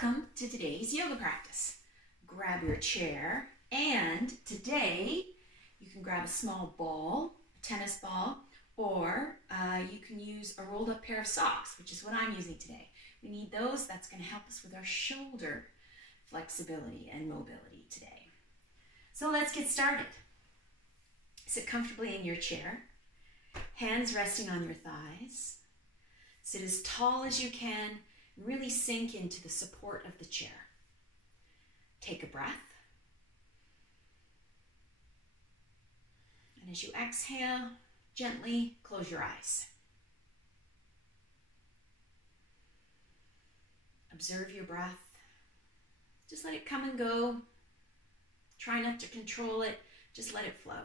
Welcome to today's yoga practice. Grab your chair, and today you can grab a small ball, a tennis ball, or you can use a rolled up pair of socks, which is what I'm using today. We need those. That's going to help us with our shoulder flexibility and mobility today. So let's get started. Sit comfortably in your chair, hands resting on your thighs. Sit as tall as you can. Really sink into the support of the chair. Take a breath. And as you exhale, gently close your eyes. Observe your breath. Just let it come and go. Try not to control it. Just let it flow.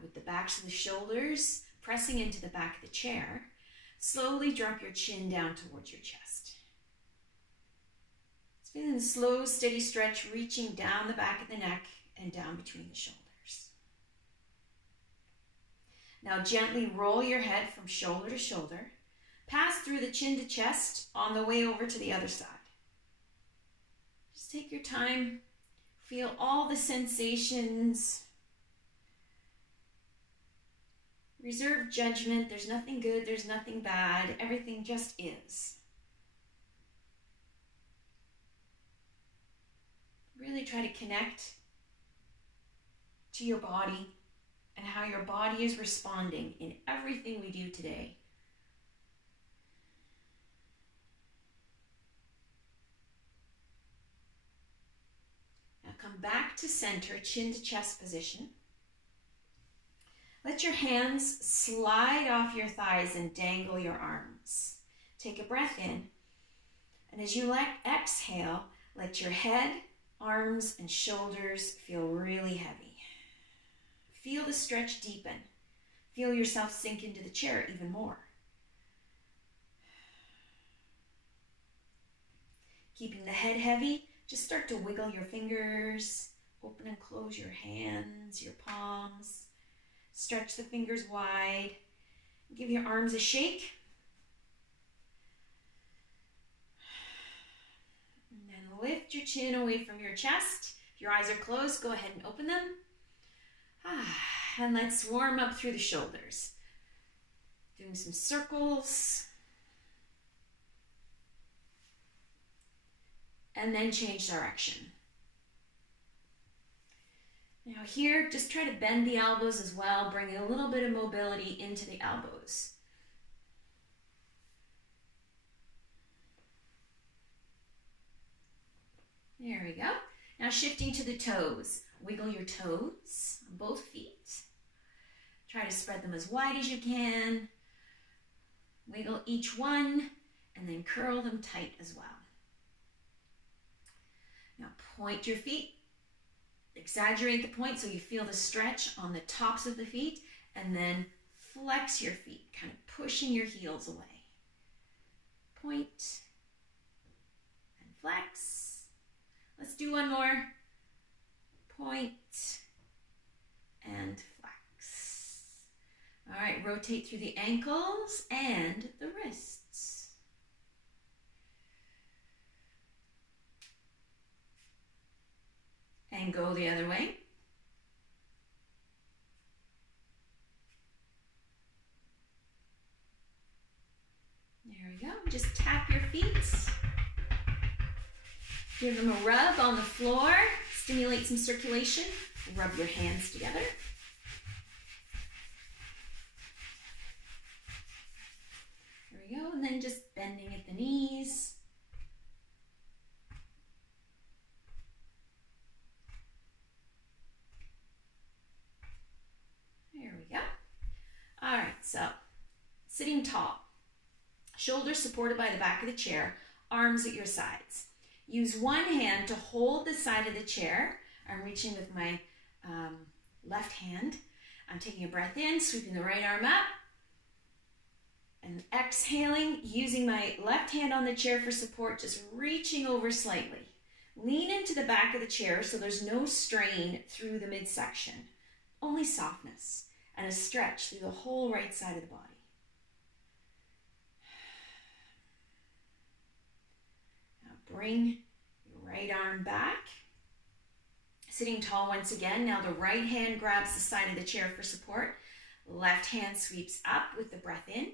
With the backs of the shoulders pressing into the back of the chair, slowly drop your chin down towards your chest. It's feeling a slow, steady stretch reaching down the back of the neck and down between the shoulders. Now gently roll your head from shoulder to shoulder, pass through the chin to chest on the way over to the other side. Just take your time, feel all the sensations. Reserve judgment. There's nothing good, there's nothing bad. Everything just is. Really try to connect to your body and how your body is responding in everything we do today. Now come back to center, chin to chest position. Let your hands slide off your thighs and dangle your arms. Take a breath in, and as you exhale, let your head, arms, and shoulders feel really heavy. Feel the stretch deepen. Feel yourself sink into the chair even more. Keeping the head heavy, just start to wiggle your fingers, open and close your hands, your palms. Stretch the fingers wide. Give your arms a shake. And then lift your chin away from your chest. If your eyes are closed, go ahead and open them. And let's warm up through the shoulders. Doing some circles. And then change direction. Now here, just try to bend the elbows as well, bringing a little bit of mobility into the elbows. There we go. Now shifting to the toes. Wiggle your toes on both feet. Try to spread them as wide as you can. Wiggle each one and then curl them tight as well. Now point your feet. Exaggerate the point so you feel the stretch on the tops of the feet, and then flex your feet, kind of pushing your heels away. Point and flex. Let's do one more. Point and flex. All right, rotate through the ankles and the wrists. And go the other way. There we go. Just tap your feet. Give them a rub on the floor. Stimulate some circulation. Rub your hands together. There we go. And then just bending at the knees. All right, so sitting tall, shoulders supported by the back of the chair, arms at your sides. Use one hand to hold the side of the chair. I'm reaching with my left hand. I'm taking a breath in, sweeping the right arm up, and exhaling, using my left hand on the chair for support, just reaching over slightly. Lean into the back of the chair so there's no strain through the midsection, only softness. and a stretch through the whole right side of the body. Now bring your right arm back. Sitting tall once again. Now the right hand grabs the side of the chair for support. Left hand sweeps up with the breath in.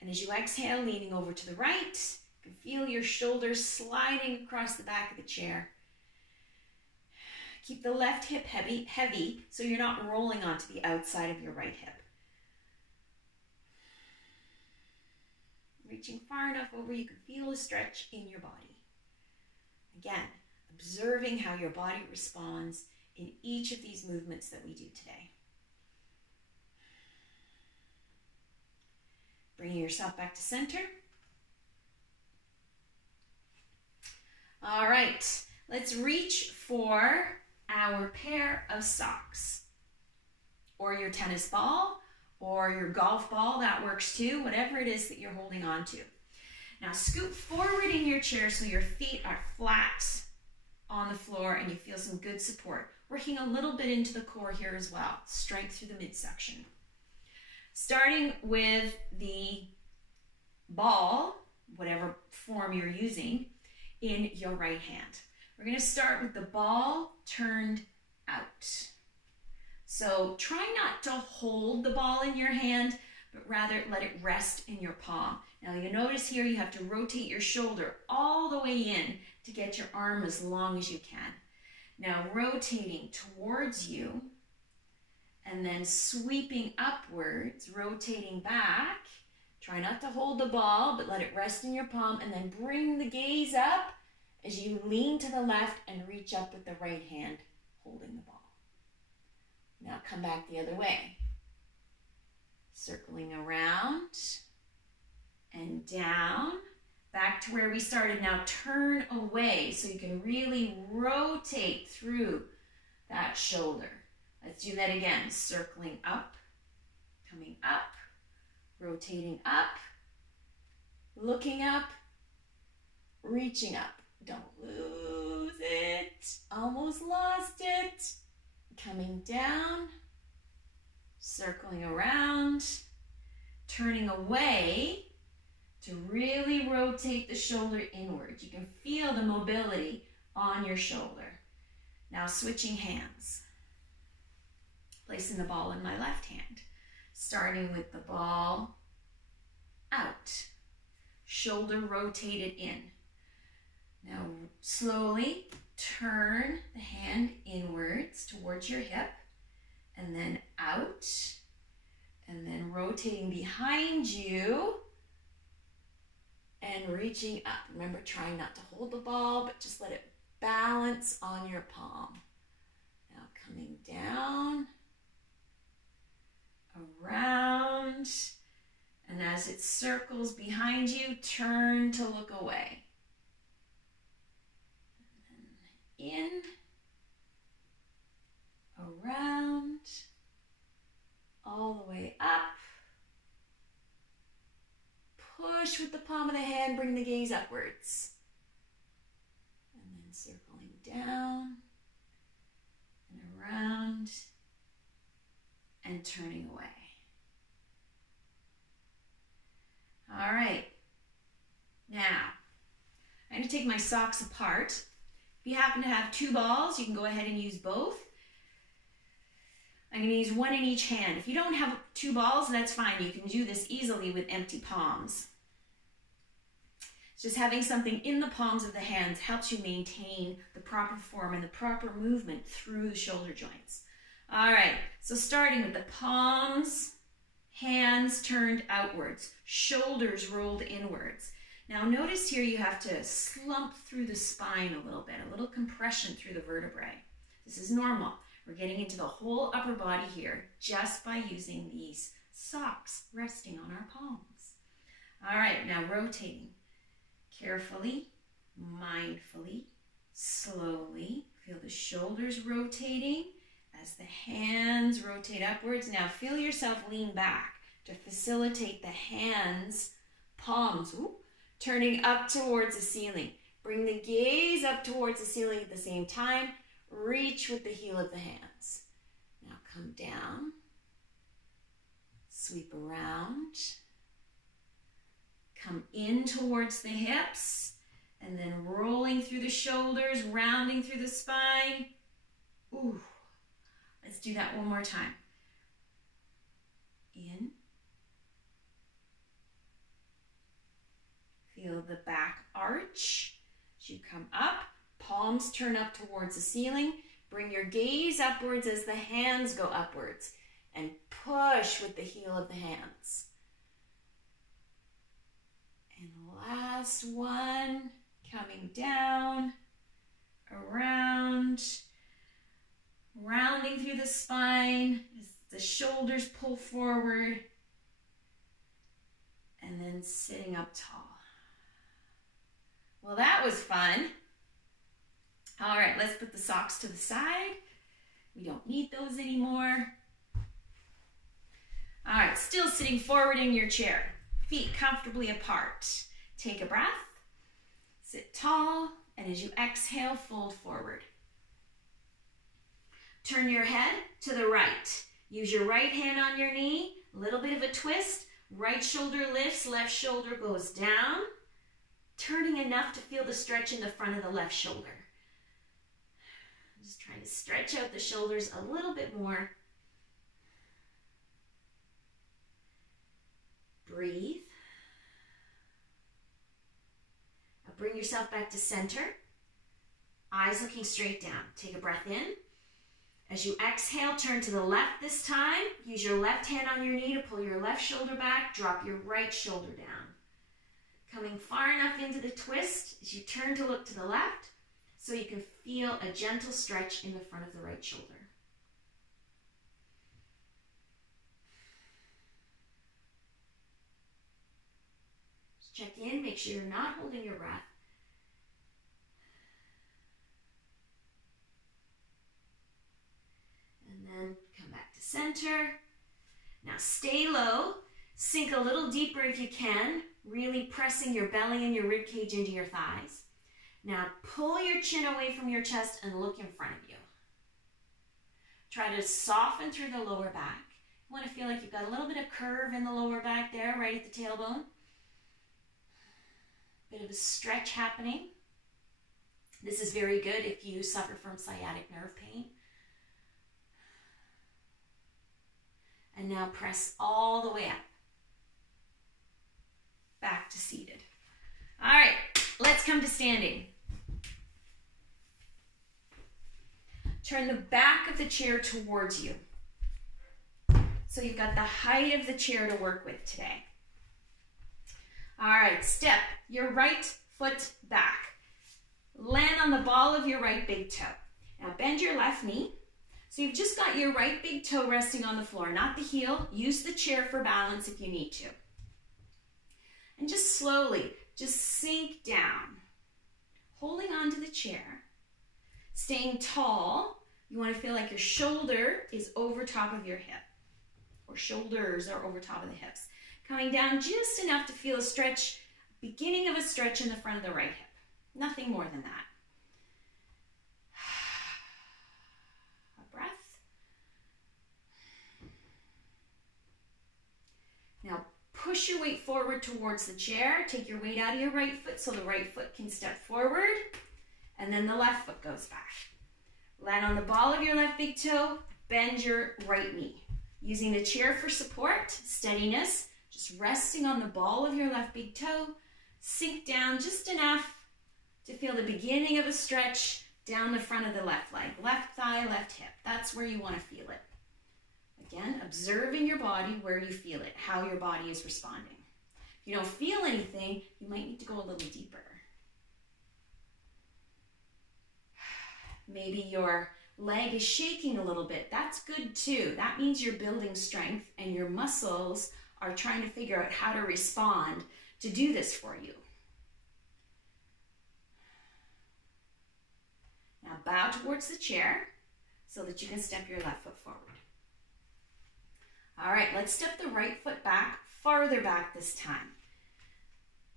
And as you exhale, leaning over to the right, you can feel your shoulders sliding across the back of the chair. Keep the left hip heavy so you're not rolling onto the outside of your right hip. Reaching far enough over, you can feel a stretch in your body. Again, observing how your body responds in each of these movements that we do today. Bringing yourself back to center. All right, let's reach for our pair of socks, or your tennis ball, or your golf ball, that works too, whatever it is that you're holding on to. Now scoot forward in your chair so your feet are flat on the floor and you feel some good support. Working a little bit into the core here as well, strength through the midsection. Starting with the ball, whatever form you're using, in your right hand. We're going to start with the ball turned out. So try not to hold the ball in your hand, but rather let it rest in your palm. Now you notice here you have to rotate your shoulder all the way in to get your arm as long as you can. Now rotating towards you, and then sweeping upwards, rotating back. Try not to hold the ball, but let it rest in your palm, and then bring the gaze up as you lean to the left and reach up with the right hand, holding the ball. Now come back the other way. Circling around and down, back to where we started. Now turn away so you can really rotate through that shoulder. Let's do that again. Circling up, coming up, rotating up, looking up, reaching up. Don't lose it. Almost lost it. Coming down, circling around, turning away to really rotate the shoulder inward. You can feel the mobility on your shoulder. Now switching hands. Placing the ball in my left hand. Starting with the ball out. Shoulder rotated in. Now slowly turn the hand inwards towards your hip and then out, and then rotating behind you and reaching up. Remember, trying not to hold the ball, but just let it balance on your palm. Now coming down, around, and as it circles behind you, turn to look away. In, around, all the way up. Push with the palm of the hand, bring the gaze upwards. And then circling down and around and turning away. All right. Now, I'm going to take my socks apart. If you happen to have two balls, you can go ahead and use both. I'm going to use one in each hand. If you don't have two balls, that's fine. You can do this easily with empty palms. Just having something in the palms of the hands helps you maintain the proper form and the proper movement through the shoulder joints. All right, so starting with the palms, hands turned outwards, shoulders rolled inwards. Now notice here you have to slump through the spine a little bit, a little compression through the vertebrae. This is normal. We're getting into the whole upper body here just by using these socks resting on our palms. All right, now rotating carefully, mindfully, slowly. Feel the shoulders rotating as the hands rotate upwards. Now feel yourself lean back to facilitate the hands, palms, turning up towards the ceiling. Bring the gaze up towards the ceiling at the same time. Reach with the heel of the hands. Now come down Sweep around. Come in towards the hips, and then rolling through the shoulders, rounding through the spine. Ooh. Let's do that one more time. In. Feel the back arch. As you come up, palms turn up towards the ceiling. Bring your gaze upwards as the hands go upwards. And push with the heel of the hands. And last one, coming down, around, rounding through the spine as the shoulders pull forward, and then sitting up tall. Well, that was fun. All right, let's put the socks to the side. We don't need those anymore. All right, still sitting forward in your chair. Feet comfortably apart. Take a breath, sit tall, and as you exhale, fold forward. Turn your head to the right. Use your right hand on your knee, a little bit of a twist. Right shoulder lifts, left shoulder goes down. Turning enough to feel the stretch in the front of the left shoulder. Just trying to stretch out the shoulders a little bit more. Breathe. Now bring yourself back to center. Eyes looking straight down. Take a breath in. As you exhale, turn to the left this time. Use your left hand on your knee to pull your left shoulder back. Drop your right shoulder down. Coming far enough into the twist as you turn to look to the left so you can feel a gentle stretch in the front of the right shoulder. Just check in, make sure you're not holding your breath. And then come back to center. Now stay low, sink a little deeper if you can, really pressing your belly and your rib cage into your thighs. Now pull your chin away from your chest and look in front of you. Try to soften through the lower back. You want to feel like you've got a little bit of curve in the lower back there, right at the tailbone. Bit of a stretch happening. This is very good if you suffer from sciatic nerve pain. And now press all the way up. Back to seated. All right, let's come to standing. Turn the back of the chair towards you. So you've got the height of the chair to work with today. All right, step your right foot back. Land on the ball of your right big toe. Now bend your left knee. So you've just got your right big toe resting on the floor, not the heel. Use the chair for balance if you need to. And just slowly, just sink down. Holding onto the chair. Staying tall. You want to feel like your shoulder is over top of your hip. Or shoulders are over top of the hips. Coming down just enough to feel a stretch, beginning of a stretch in the front of the right hip. Nothing more than that. A breath. Now push your weight forward towards the chair. Take your weight out of your right foot so the right foot can step forward. And then the left foot goes back. Land on the ball of your left big toe. Bend your right knee. Using the chair for support, steadiness. Just resting on the ball of your left big toe. Sink down just enough to feel the beginning of a stretch down the front of the left leg. Left thigh, left hip. That's where you want to feel it. Again, observing your body where you feel it, how your body is responding. If you don't feel anything, you might need to go a little deeper. Maybe your leg is shaking a little bit. That's good too. That means you're building strength and your muscles are trying to figure out how to respond to do this for you. Now bow towards the chair so that you can step your left foot forward. All right, let's step the right foot back, farther back this time.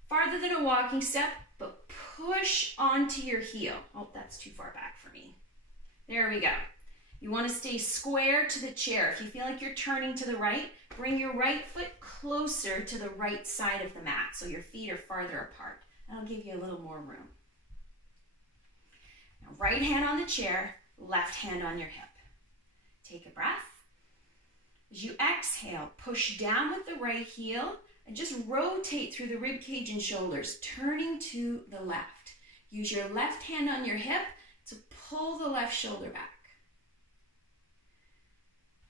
Farther than a walking step, but push onto your heel. Oh, that's too far back for me. There we go. You want to stay square to the chair. If you feel like you're turning to the right, Bring your right foot closer to the right side of the mat so your feet are farther apart. That'll give you a little more room. Now, right hand on the chair, left hand on your hip. Take a breath. As you exhale, push down with the right heel and just rotate through the rib cage and shoulders, turning to the left. Use your left hand on your hip to pull the left shoulder back.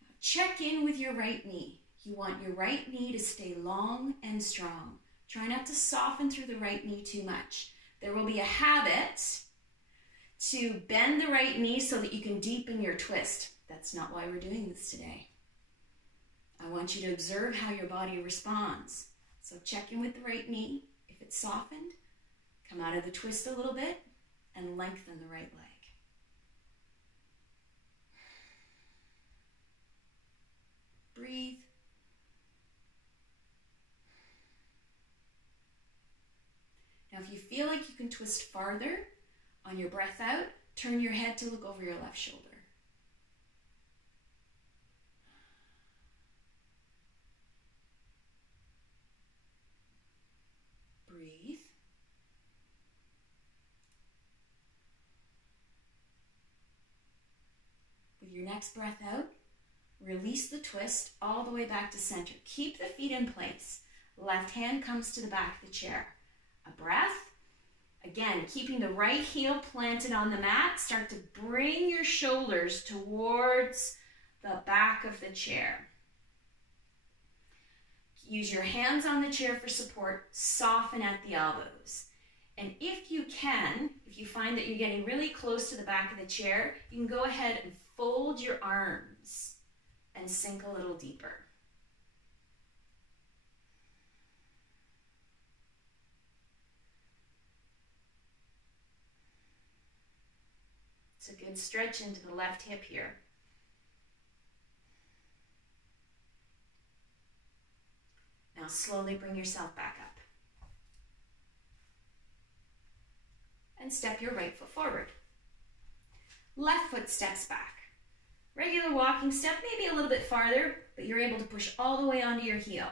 Now, check in with your right knee. You want your right knee to stay long and strong. Try not to soften through the right knee too much. There will be a habit to bend the right knee so that you can deepen your twist. That's not why we're doing this today. I want you to observe how your body responds. So check in with the right knee. If it's softened, come out of the twist a little bit and lengthen the right leg. Breathe. Now, if you feel like you can twist farther on your breath out, turn your head to look over your left shoulder. Breathe. With your next breath out, release the twist all the way back to center. Keep the feet in place. Left hand comes to the back of the chair. A breath. Again, keeping the right heel planted on the mat. Start to bring your shoulders towards the back of the chair. Use your hands on the chair for support. Soften at the elbows. And if you can, if you find that you're getting really close to the back of the chair, you can go ahead and fold your arms and sink a little deeper. It's a good stretch into the left hip here. Now slowly bring yourself back up. And step your right foot forward. Left foot steps back. Regular walking step, maybe a little bit farther, but you're able to push all the way onto your heel.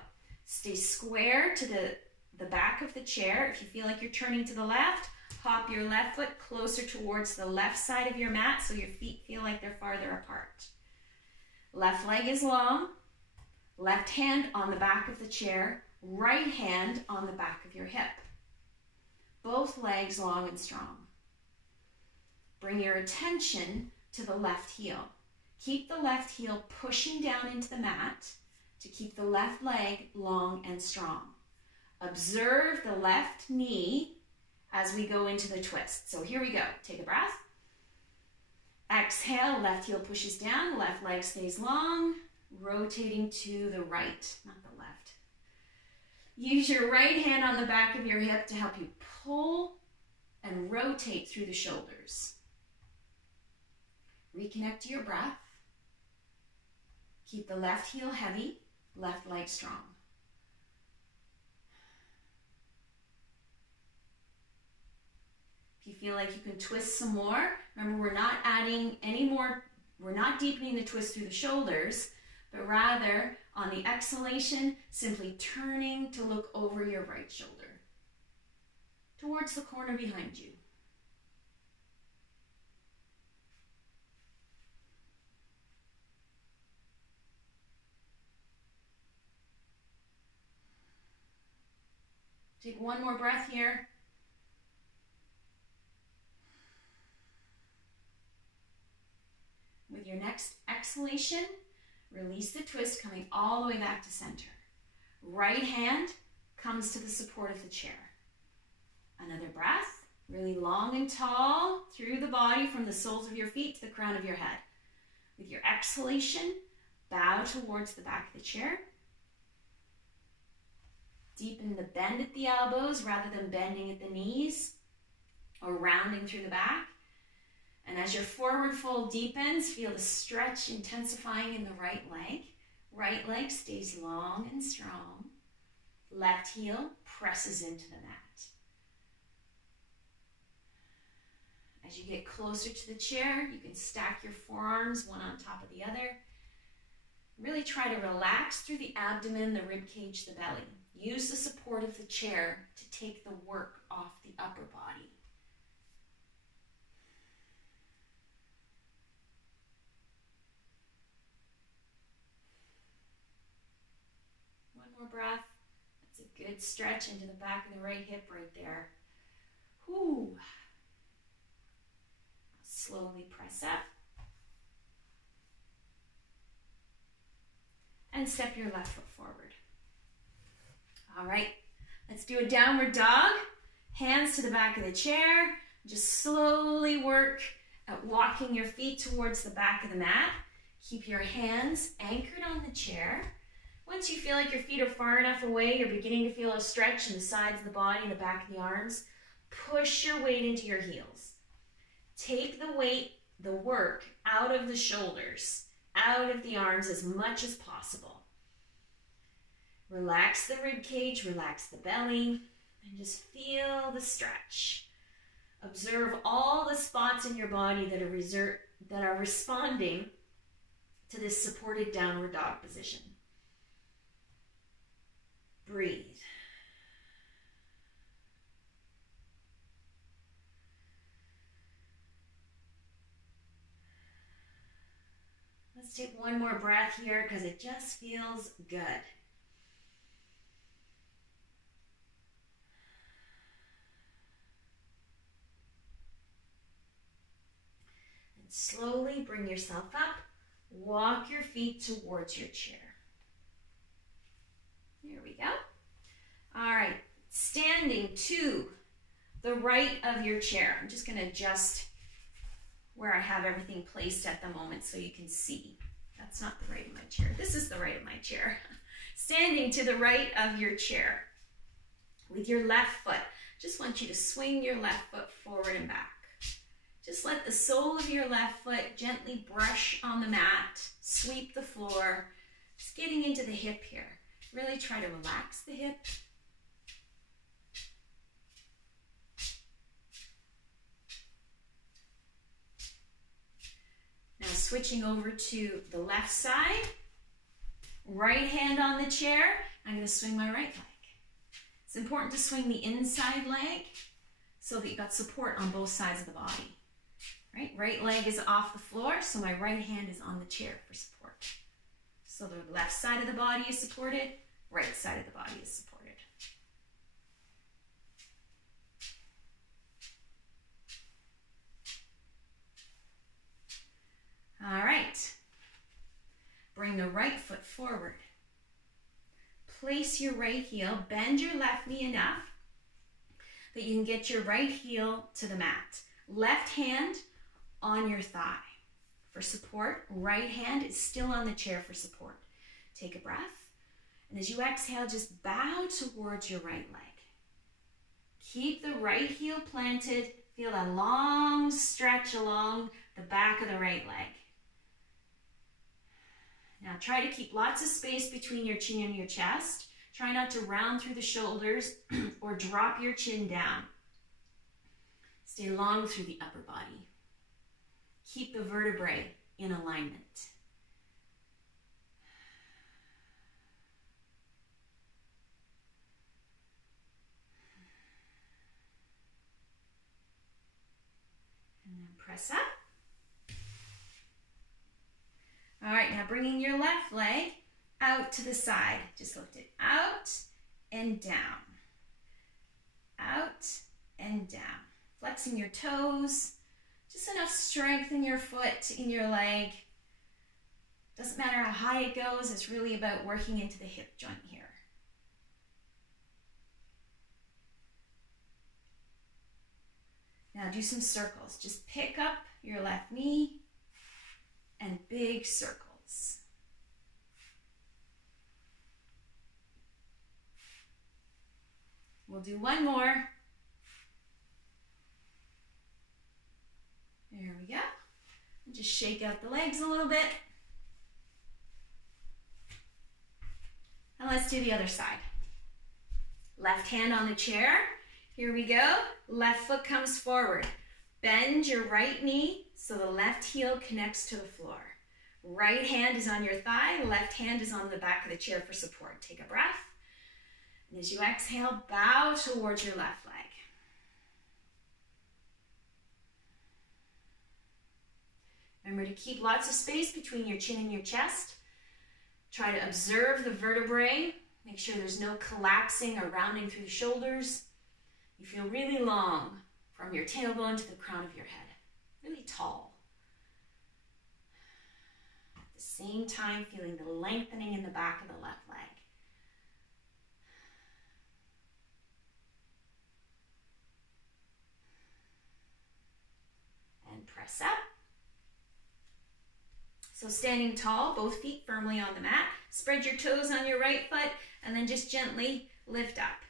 Stay square to the back of the chair. If you feel like you're turning to the left, hop your left foot closer towards the left side of your mat so your feet feel like they're farther apart. Left leg is long. Left hand on the back of the chair. Right hand on the back of your hip. Both legs long and strong. Bring your attention to the left heel. Keep the left heel pushing down into the mat to keep the left leg long and strong. Observe the left knee as we go into the twist. So here we go. Take a breath. Exhale, left heel pushes down, left leg stays long, rotating to the right, not the left. Use your right hand on the back of your hip to help you pull and rotate through the shoulders. Reconnect to your breath. Keep the left heel heavy, left leg strong. If you feel like you can twist some more, remember we're not adding any more, we're not deepening the twist through the shoulders, but rather on the exhalation, simply turning to look over your right shoulder, towards the corner behind you. Take one more breath here. With your next exhalation, release the twist, coming all the way back to center. Right hand comes to the support of the chair. Another breath, really long and tall through the body from the soles of your feet to the crown of your head. With your exhalation, bow towards the back of the chair. Deepen the bend at the elbows rather than bending at the knees or rounding through the back. And as your forward fold deepens, feel the stretch intensifying in the right leg. Right leg stays long and strong. Left heel presses into the mat. As you get closer to the chair, you can stack your forearms one on top of the other. Really try to relax through the abdomen, the rib cage, the belly. Use the support of the chair to take the work off the upper body. One more breath. That's a good stretch into the back of the right hip right there. Whoo. Slowly press up. And step your left foot forward. All right, let's do a downward dog. Hands to the back of the chair. Just slowly work at walking your feet towards the back of the mat. Keep your hands anchored on the chair. Once you feel like your feet are far enough away, you're beginning to feel a stretch in the sides of the body and the back of the arms, push your weight into your heels. Take the weight, the work, out of the shoulders, out of the arms as much as possible. Relax the rib cage, relax the belly, and just feel the stretch. Observe all the spots in your body that are responding to this supported downward dog position. Breathe. Let's take one more breath here because it just feels good. And slowly bring yourself up. Walk your feet towards your chair. There we go. All right, standing to the right of your chair. I'm just going to adjust where I have everything placed at the moment so you can see. That's not the right of my chair. This is the right of my chair. Standing to the right of your chair with your left foot. Just want you to swing your left foot forward and back. Just let the sole of your left foot gently brush on the mat, sweep the floor. Just getting into the hip here. Really try to relax the hip. Now switching over to the left side, right hand on the chair, I'm going to swing my right leg. It's important to swing the inside leg so that you've got support on both sides of the body. Right leg is off the floor, so my right hand is on the chair for support. So the left side of the body is supported, right side of the body is supported. All right, bring the right foot forward. Place your right heel, bend your left knee enough that you can get your right heel to the mat. Left hand on your thigh for support. Right hand is still on the chair for support. Take a breath, and as you exhale, just bow towards your right leg. Keep the right heel planted. Feel a long stretch along the back of the right leg. Now try to keep lots of space between your chin and your chest. Try not to round through the shoulders or drop your chin down. Stay long through the upper body. Keep the vertebrae in alignment. And then press up. All right, now bringing your left leg out to the side. Just lift it out and down. Out and down. Flexing your toes. Just enough strength in your foot, in your leg. Doesn't matter how high it goes, it's really about working into the hip joint here. Now do some circles. Just pick up your left knee and big circles. We'll do one more. There we go. And just shake out the legs a little bit. And let's do the other side. Left hand on the chair. Here we go. Left foot comes forward. Bend your right knee so the left heel connects to the floor. Right hand is on your thigh, left hand is on the back of the chair for support. Take a breath. And as you exhale, bow towards your left leg. Remember to keep lots of space between your chin and your chest. Try to observe the vertebrae. Make sure there's no collapsing or rounding through the shoulders. You feel really long from your tailbone to the crown of your head. Really tall. At the same time, feeling the lengthening in the back of the left leg. And press up. So standing tall, both feet firmly on the mat. Spread your toes on your right foot and then just gently lift up.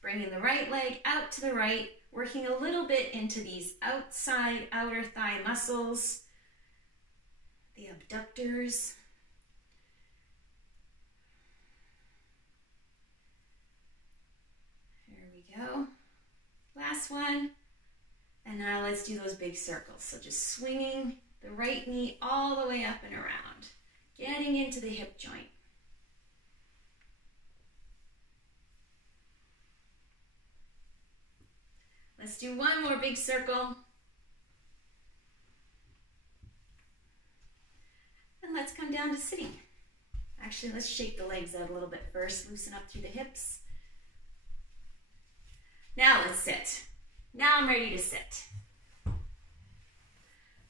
Bringing the right leg out to the right, working a little bit into these outside outer thigh muscles, the abductors. There we go. Last one. And now let's do those big circles. So just swinging the right knee all the way up and around, getting into the hip joint. Let's do one more big circle. And let's come down to sitting. Actually, let's shake the legs out a little bit first, loosen up through the hips. Now let's sit. Now I'm ready to sit.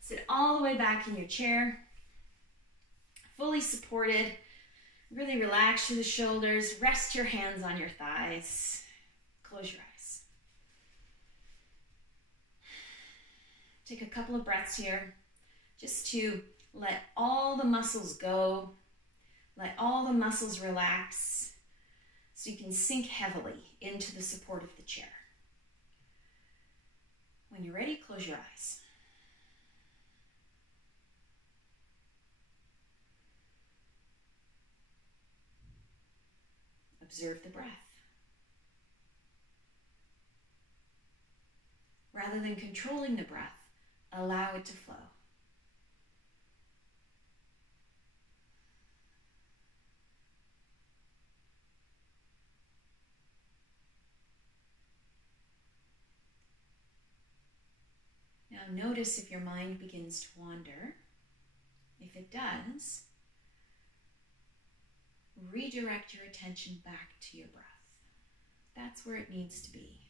Sit all the way back in your chair, fully supported. Really relax through the shoulders. Rest your hands on your thighs. Close your eyes. Take a couple of breaths here just to let all the muscles go. Let all the muscles relax so you can sink heavily into the support of the chair. When you're ready, close your eyes. Observe the breath. Rather than controlling the breath, allow it to flow. Now notice if your mind begins to wander. If it does, redirect your attention back to your breath. That's where it needs to be.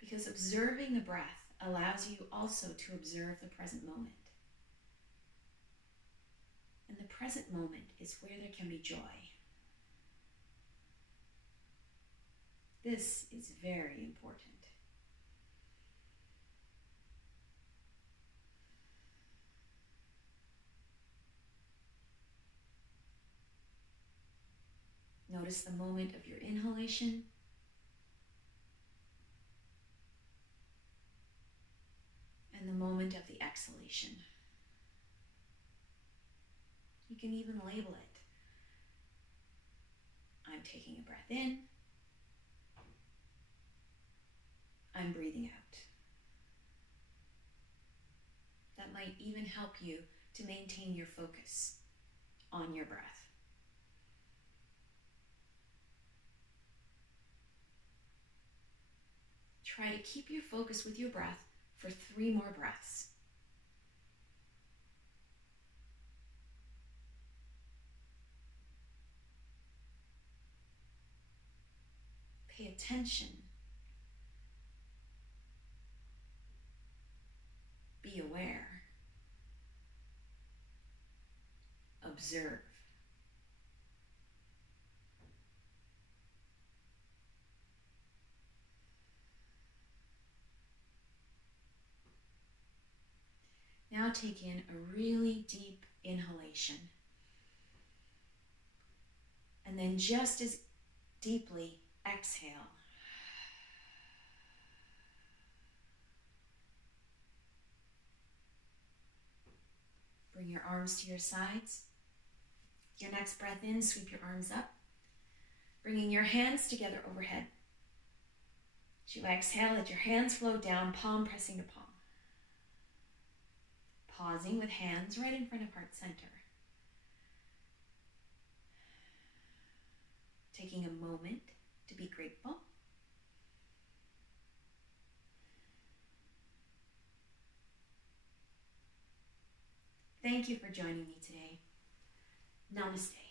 Because observing the breath allows you also to observe the present moment. And the present moment is where there can be joy. This is very important. Notice the moment of your inhalation and the moment of the exhalation. You can even label it. I'm taking a breath in. I'm breathing out. That might even help you to maintain your focus on your breath. Try to keep your focus with your breath for 3 more breaths. Pay attention. Be aware. Observe. Now take in a really deep inhalation. And then just as deeply exhale. Bring your arms to your sides. Your next breath in, sweep your arms up. Bringing your hands together overhead. As you exhale, let your hands flow down, palm pressing to palm. pausing with hands right in front of heart center. Taking a moment to be grateful. Thank you for joining me today. Namaste.